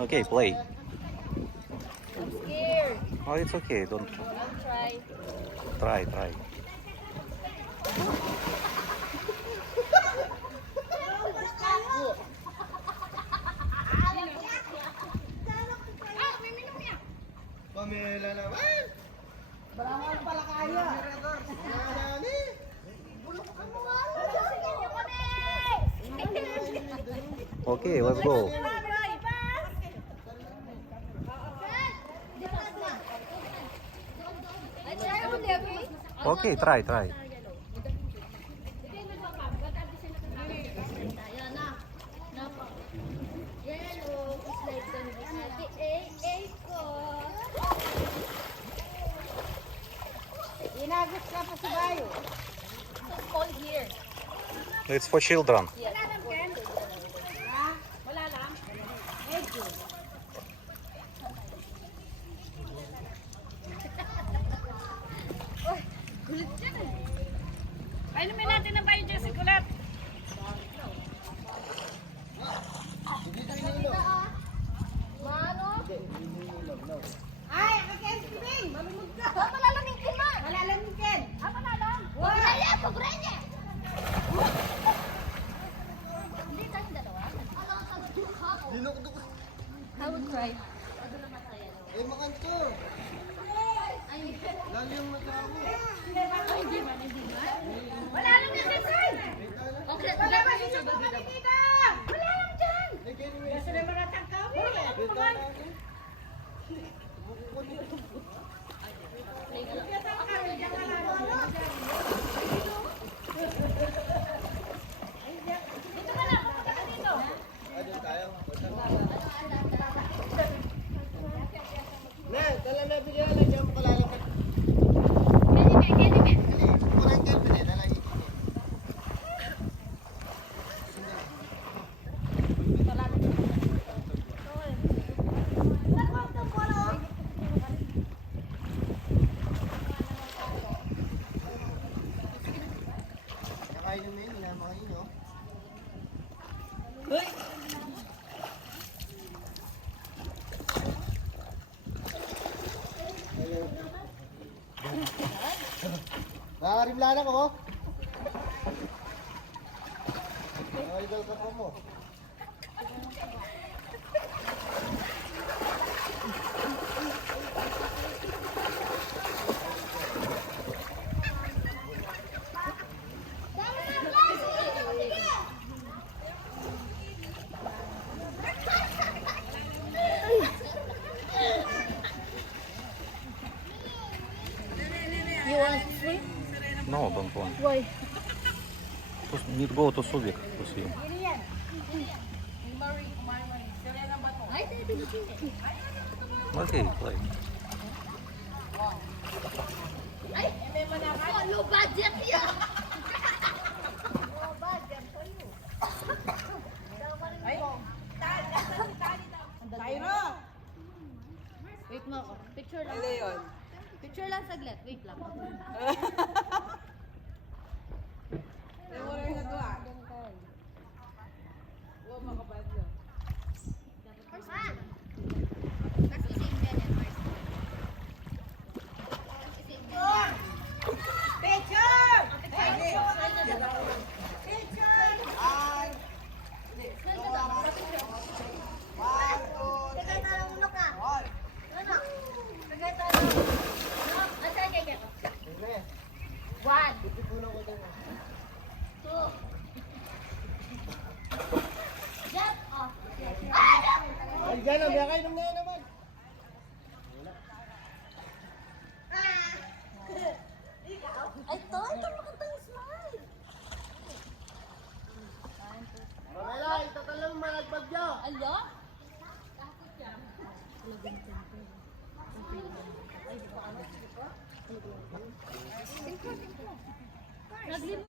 Okay, play. I'm scared. Oh, it's okay. Don't I'll try. try. Pamela naman! Balangan pala kaya. Okay, let's go. Okay, try. Inagos ka pa si Bayo. It's cold here. It's for children. Yes. Wala lang. Medyo. Painumin natin ng bayo dyan si Kulat. Ay, kakain si Bing. Malumod ka. Malalamig ka na. Malalamig din. Malalam. Wala. Pagrenye. Hindi tayong dalawa. Dinukduk. I would try. Eh, makanto. Lalo yung nagkako. Wala lang yung design. Okay, Wala ba siya ba nakikita? Wala lang dyan. Eh, kaya naman. Nasa naman natang kami. Benta na ako. Adun tayo. Ne, dala na bigyan lang dyan kalalang ka. Kurang dyan pa dala lagi. Nakain naman yun, minamakain nyo. Nakarimlanan ko. Nakaligal ka pa mo. You want free? No, don't want. Why? Need go to Subic to see. Ay, tayo Okay, play. Ay, low budget yan. Tyro. Wait mo ako. Picture lang. Ano yun? Picture lang saglit. Wait lang. Ano mo rin nagawa? Huwag makabadyo. Kasi same ganyan, Mars. Picture! Picture! Ay! One, Ipunan ko din. two. Jump off. Ay, dyan, ang biyakay nung ngayon naman. tayo? Naglim